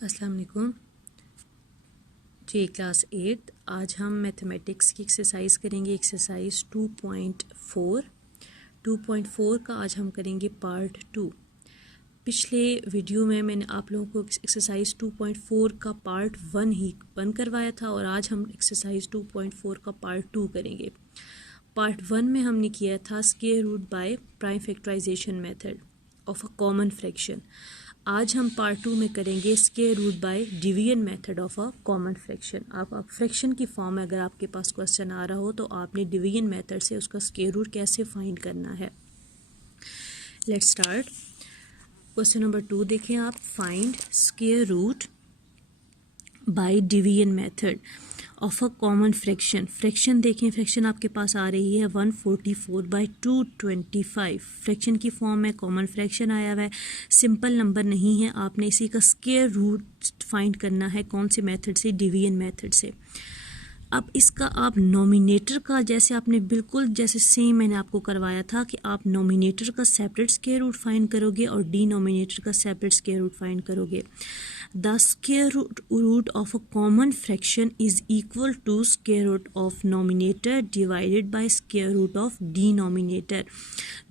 अस्सलाम वालेकुम जी। क्लास 8 आज हम मैथमेटिक्स की एक्सरसाइज करेंगे। एक्सरसाइज 2.4 का आज हम करेंगे पार्ट 2। पिछले वीडियो में मैंने आप लोगों को एक्सरसाइज 2.4 का पार्ट 1 ही बन करवाया था और आज हम एक्सरसाइज 2.4 का पार्ट 2 करेंगे। पार्ट 1 में हमने किया था square root by prime factorisation method of a common fraction. आज हम पार्ट 2 में करेंगे square root by division method of a common fraction. आप फ्रैक्शन की फॉर्म में अगर आपके पास क्वेश्चन आ रहा हो तो आपने डिवीजन मेथड से उसका स्क्वायर रूट कैसे फाइंड करना है। Let's start. क्वेश्चन नंबर 2 देखें आप। Find square root by division method of a common fraction. Fraction देखें, फ्रैक्शन आपके पास आ रही है 144/225। फ्रैक्शन की फॉर्म में कॉमन फ्रैक्शन आया हुआ है, सिंपल नंबर नहीं है। आपने इसी का स्क्वायर रूट फाइंड करना है। कौन से मेथड से? डिवीजन मेथड से। अब इसका आप नोमिनेटर का, जैसे आपने बिल्कुल जैसे सेम मैंने आपको करवाया था कि आप नोमिनेटर का सेपरेट स्क्वायर रूट फाइंड करोगे और डिनोमिनेटर का सेपरेट स्क्वायर रूट फाइंड करोगे। The square root of a common fraction is equal to square root of numerator divided by square root of denominator.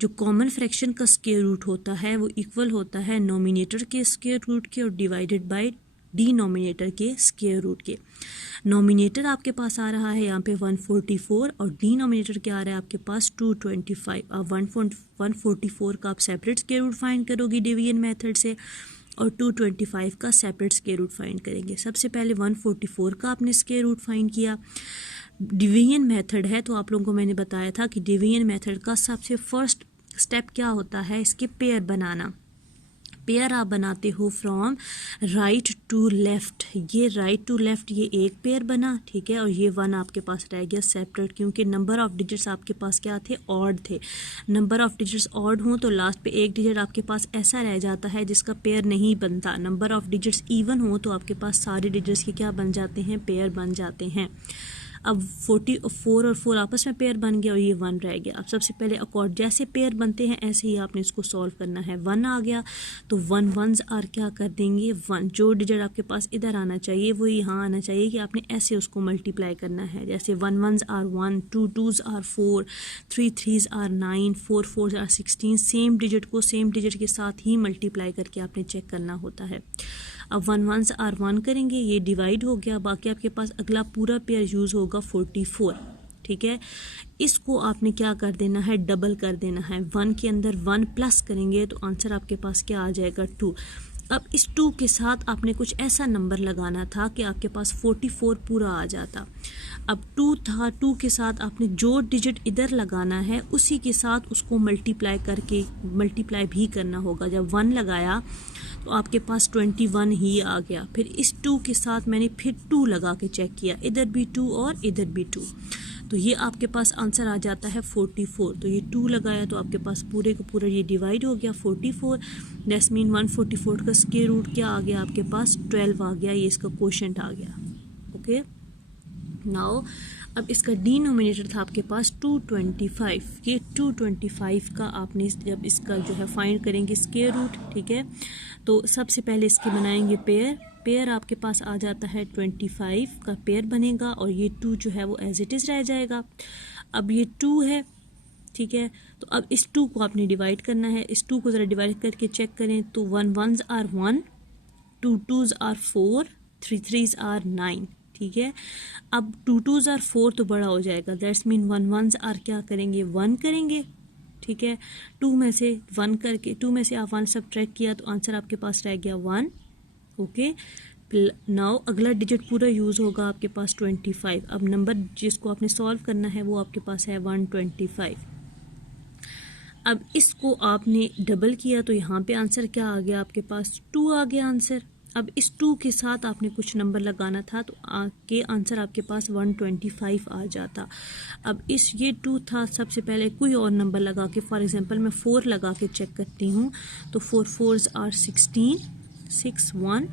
जो कॉमन फ्रैक्शन का square root होता है वो equal होता है नोमिनेटर के स्क्वायर रूट के और डिवाइडेड बाय डिनोमिनेटर के स्क्वायर रूट के। नोमिनेटर आपके पास आ रहा है यहाँ पे 144 और डिनोमिनेटर क्या आ रहा है आपके पास 225। अब 144 का आप सेपरेट स्क्वायर रूट फाइंड करोगे डिवीजन मेथड से और 225 का सेपरेट स्क्वायर रूट फाइंड करेंगे। सबसे पहले 144 का आपने स्क्वायर रूट फाइंड किया। डिवीजन मेथड है तो आप लोगों को मैंने बताया था कि डिवीजन मेथड का सबसे फर्स्ट स्टेप क्या होता है, इसके पेयर बनाना। पेयर आप बनाते हो फ्रॉम राइट टू लेफ्ट। ये राइट टू लेफ्ट ये एक पेयर बना, ठीक है, और ये 1 आपके पास रह गया सेपरेट, क्योंकि नंबर ऑफ डिजिट्स आपके पास क्या थे? ऑड थे। नंबर ऑफ डिजिट्स ऑड हों तो लास्ट पे एक डिजिट आपके पास ऐसा रह जाता है जिसका पेयर नहीं बनता। नंबर ऑफ डिजिट्स इवन हो तो आपके पास सारे डिजिट्स के क्या बन जाते हैं? पेयर बन जाते हैं। अब 44 और 4 आपस में पेयर बन गया और ये 1 रह गया। अब सबसे पहले अकॉर्ड जैसे पेयर बनते हैं ऐसे ही आपने इसको सॉल्व करना है। 1 आ गया तो 1 1s आर क्या कर देंगे? 1 जो डिजिट आपके पास इधर आना चाहिए वो यहाँ आना चाहिए कि आपने ऐसे उसको मल्टीप्लाई करना है। जैसे 1 1s are 1, 2 2s are 4, 3 3s are 9, 4 4s are 16। Same digit को सेम डिजिट के साथ ही मल्टीप्लाई करके आपने चेक करना होता है। अब 1 1s आर 1 करेंगे, ये डिवाइड हो गया। बाकी आपके पास अगला पूरा पेयर यूज़ होगा 44, ठीक है। इसको आपने क्या कर देना है? डबल कर देना है। 1 के अंदर 1 प्लस करेंगे तो आंसर आपके पास क्या आ जाएगा? 2। अब इस 2 के साथ आपने कुछ ऐसा नंबर लगाना था कि आपके पास 44 पूरा आ जाता। अब 2 था, 2 के साथ आपने जो डिजिट इधर लगाना है उसी के साथ उसको मल्टीप्लाई भी करना होगा। जब 1 लगाया तो आपके पास 21 ही आ गया। फिर इस 2 के साथ मैंने फिर 2 लगा के चेक किया, इधर भी 2 और इधर भी 2, तो ये आपके पास आंसर आ जाता है 44। तो ये 2 लगाया तो आपके पास पूरे का पूरा ये डिवाइड हो गया 44। दैट्स मीन 144 का स्क्वायर रूट क्या आ गया आपके पास? 12 आ गया। ये इसका क्वोशंट आ गया। ओके नाउ अब इसका डिनोमिनेटर था आपके पास 225। ये 225 का आपने जब इसका जो है फाइंड करेंगे स्क्वायर रूट, ठीक है, तो सबसे पहले इसके बनाएंगे पेयर। पेयर आपके पास आ जाता है 25 का पेयर बनेगा और ये 2 जो है वो एज इट इज़ रह जाएगा। अब ये 2 है, ठीक है, तो अब इस 2 को आपने डिवाइड करना है। इस 2 को ज़रा डिवाइड करके चेक करें तो 1 1s are 1, 2 2s are 4, 3 3s are 9, ठीक है। अब 2 2s आर 4 तो बड़ा हो जाएगा। दैट्स मीन 1 1s आर क्या करेंगे? 1 करेंगे, ठीक है। 2 में से 1 करके 2 में से आप 1 सब्ट्रैक्ट किया तो आंसर आपके पास रह गया 1। ओके नाउ अगला डिजिट पूरा यूज़ होगा आपके पास 25। अब नंबर जिसको आपने सॉल्व करना है वो आपके पास है 125। अब इसको आपने डबल किया तो यहाँ पे आंसर क्या आ गया आपके पास? 2 आ गया आंसर। अब इस 2 के साथ आपने कुछ नंबर लगाना था तो आके आंसर आपके पास 125 आ जाता। अब इस ये 2 था, सबसे पहले कोई और नंबर लगा के, फॉर एग्जांपल मैं 4 लगा के चेक करती हूँ तो 4 4s आर 16, 6 1,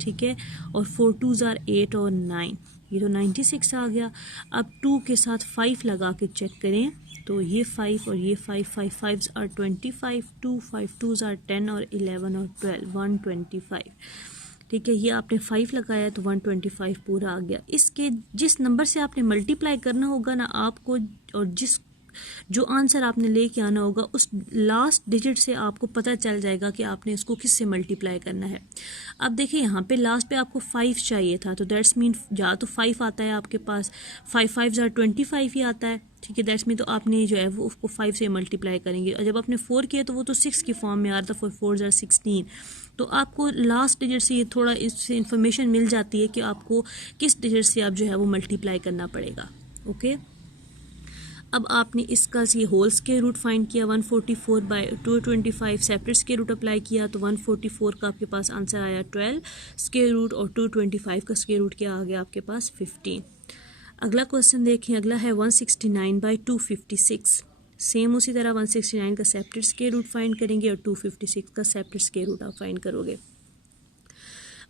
ठीक है, और 4 2s आर 8 और 9, ये तो 96 आ गया। अब 2 के साथ 5 लगा के चेक करें तो ये 5 और ये 5, 5 5s आर 25, 2 5 2s आर 10 और 11 और 12, 125, ठीक है, ये आपने 5 लगाया तो 125 पूरा आ गया। इसके जिस नंबर से आपने मल्टीप्लाई करना होगा ना आपको, और जो आंसर आपने लेके आना होगा, उस लास्ट डिजिट से आपको पता चल जाएगा कि आपने इसको किस से मल्टीप्लाई करना है। अब देखिए यहाँ पे लास्ट पे आपको 5 चाहिए था, तो दैट्स मीन या तो 5 आता है आपके पास, 5 5 25 ही आता है, ठीक है। दैट्स मीन तो आपने जो है वो उसको 5 से मल्टीप्लाई करेंगे, और जब आपने 4 किया तो वो तो 6 की फॉर्म में आ रहा था, 4 4 16। तो आपको लास्ट डिजिट से ये थोड़ा इससे इंफॉर्मेशन मिल जाती है कि आपको किस डिजिट से आप जो है वो मल्टीप्लाई करना पड़ेगा। ओके, अब आपने इसका ये होल स्क्वायर रूट फाइंड किया, 144/225 सेपरेट स्क्वायर रूट अप्लाई किया तो 144 का आपके पास आंसर आया 12 स्क्वायर रूट, और 225 का स्क्वायर रूट क्या आ गया आपके पास 15। अगला क्वेश्चन देखें, अगला है 169/256। सेम उसी तरह 169 का सेपरेट स्क्वायर रूट फाइंड करेंगे और 256 का सेपरेट स्क्वायर रूट आप फाइंड करोगे।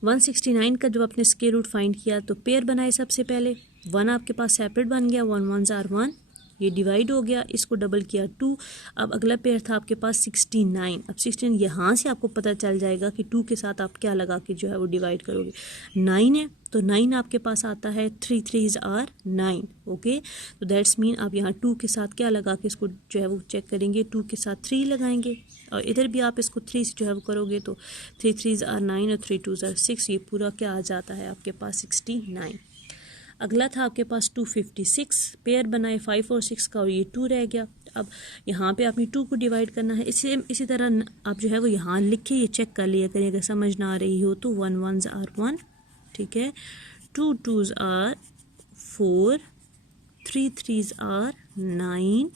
169 का जब आपने स्क्वायर रूट फाइंड किया तो पेयर बनाए सबसे पहले, 1 आपके पास सेपरेट बन गया, 1 1s are 1, ये डिवाइड हो गया, इसको डबल किया 2। अब अगला पेयर था आपके पास 69। अब 16 यहाँ से आपको पता चल जाएगा कि 2 के साथ आप क्या लगा के जो है वो डिवाइड करोगे। 9 है तो 9 आपके पास आता है, 3 3s are 9। ओके, तो दैट्स मीन आप यहाँ 2 के साथ क्या लगा के इसको जो है वो चेक करेंगे, 2 के साथ 3 लगाएंगे, और इधर भी आप इसको 3 से जो है वो करोगे तो 3 3s are 9 और 3 2s are 6। ये पूरा क्या आ जाता है आपके पास 69। अगला था आपके पास 256, पेयर बनाए 5 और 6 का, और ये 2 रह गया। अब यहाँ पे आपने 2 को डिवाइड करना है, इसी तरह आप जो है वो यहाँ लिख के ये चेक कर लिया करिए, अगर समझ ना आ रही हो तो 1 1s are 1, ठीक है, 2 2s are 4, 3 3s are 9,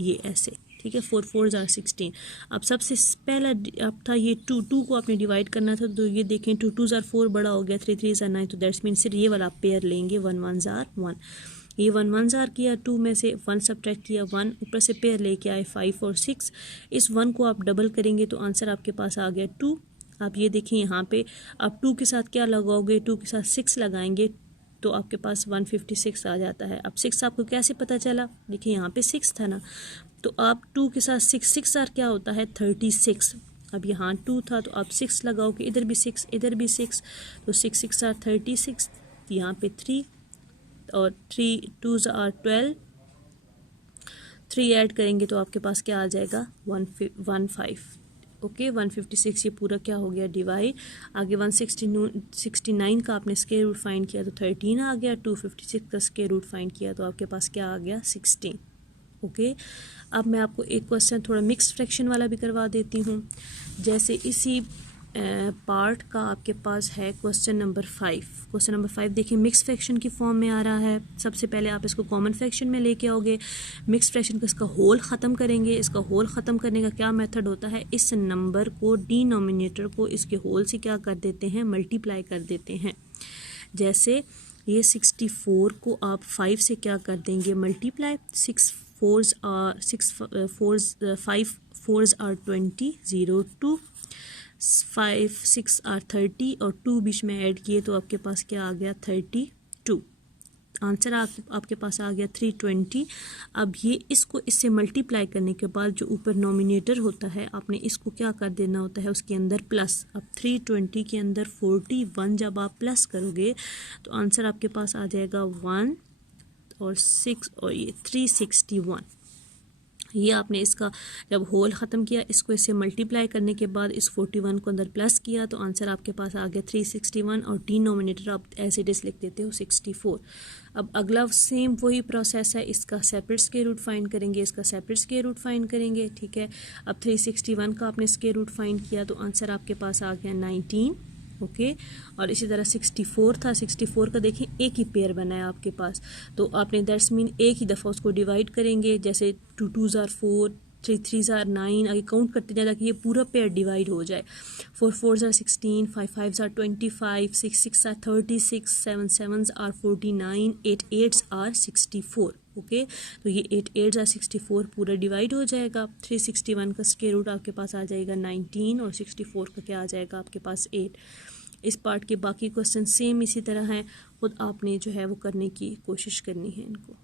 ये ऐसे, ठीक है, 4 4s are 16। अब सबसे पहला अब था ये 2 को आपने डिवाइड करना था, तो ये देखें 2 2s are 4 बड़ा हो गया, 3 3s are 9, तो दैट्स मीन सिर्फ ये वाला पेयर लेंगे, 1 1s are 1। ये 1 1s are किया, 2 में से 1 सब्ट्रैक्ट किया, 1 ऊपर से पेयर लेके आए 5 और 6। इस 1 को आप डबल करेंगे तो आंसर आपके पास आ गया 2। आप ये देखें यहाँ पे आप 2 के साथ क्या लगाओगे, 2 के साथ 6 लगाएंगे तो आपके पास 156 आ जाता है। अब 6 आपको कैसे पता चला, देखिए यहाँ पे 6 था ना, तो आप 2 के साथ 6 आर क्या होता है 36। अब यहाँ 2 था तो आप 6 लगाओगे, इधर भी 6 इधर भी 6, तो 6 6 आर 36, यहाँ पे 3 और 3 2s are 12, 3 ऐड करेंगे तो आपके पास क्या आ जाएगा 115। ओके, 156 ये पूरा क्या हो गया डिवाइड। आगे 169 का आपने स्क्वायर रूट फाइंड किया तो 13 आ गया, 256 का स्क्वायर रूट फाइंड किया तो आपके पास क्या आ गया 16। ओके, अब मैं आपको एक क्वेश्चन थोड़ा मिक्स फ्रैक्शन वाला भी करवा देती हूँ। जैसे इसी पार्ट का आपके पास है क्वेश्चन नंबर 5। क्वेश्चन नंबर 5 देखिए मिक्स फ्रैक्शन की फॉर्म में आ रहा है। सबसे पहले आप इसको कॉमन फ्रैक्शन में लेके आओगे, मिक्स फ्रैक्शन का इसका होल ख़त्म करेंगे। इसका होल ख़त्म करने का क्या मेथड होता है, इस नंबर को डिनोमिनेटर को इसके होल से क्या कर देते हैं, मल्टीप्लाई कर देते हैं। जैसे ये 64 को आप 5 से क्या कर देंगे मल्टीप्लाई, 5 4s are 20, 0 2, 5 6 are 30 और 2 बीच में ऐड किए तो आपके पास क्या आ गया 32। आंसर आपके पास आ गया 320। अब ये इसको इससे मल्टीप्लाई करने के बाद जो ऊपर नोमिनेटर होता है आपने इसको क्या कर देना होता है उसके अंदर प्लस। अब 320 के अंदर 41 जब आप प्लस करोगे तो आंसर आपके पास आ जाएगा 1 और 6 और ये 361। ये आपने इसका जब होल ख़त्म किया इसको इससे मल्टीप्लाई करने के बाद इस 41 को अंदर प्लस किया तो आंसर आपके पास आ गया 361 और डिनोमिनेटर आप एज इट इज़ लिख देते हो 64। अब अगला सेम वही प्रोसेस है, इसका सेपरेट स्क्वायर रूट फाइंड करेंगे, इसका सेपरेट स्क्वायर रूट फाइंड करेंगे, ठीक है। अब 361 का आपने स्क्वायर रूट फाइंड किया तो आंसर आपके पास आ गया 19। ओके, और इसी तरह 64 था, 64 का देखिए एक ही पेयर बनाया आपके पास तो आपने दैट्स मीन एक ही दफ़ा उसको डिवाइड करेंगे। जैसे 2 2s are 4, 3 3s are 9, आगे काउंट करते जाए ताकि ये पूरा पेयर डिवाइड हो जाए। 4 4s are 16, 5 5s are 25, 6 6 are 36, 7 7s are 49, 8 8s are 64। Okay, तो ये 8 8s are 64 पूरा डिवाइड हो जाएगा। 361 का स्क्वायर रूट आपके पास आ जाएगा 19 और 64 का क्या आ जाएगा आपके पास 8। इस पार्ट के बाकी क्वेश्चन सेम इसी तरह हैं, खुद आपने जो है वो करने की कोशिश करनी है इनको।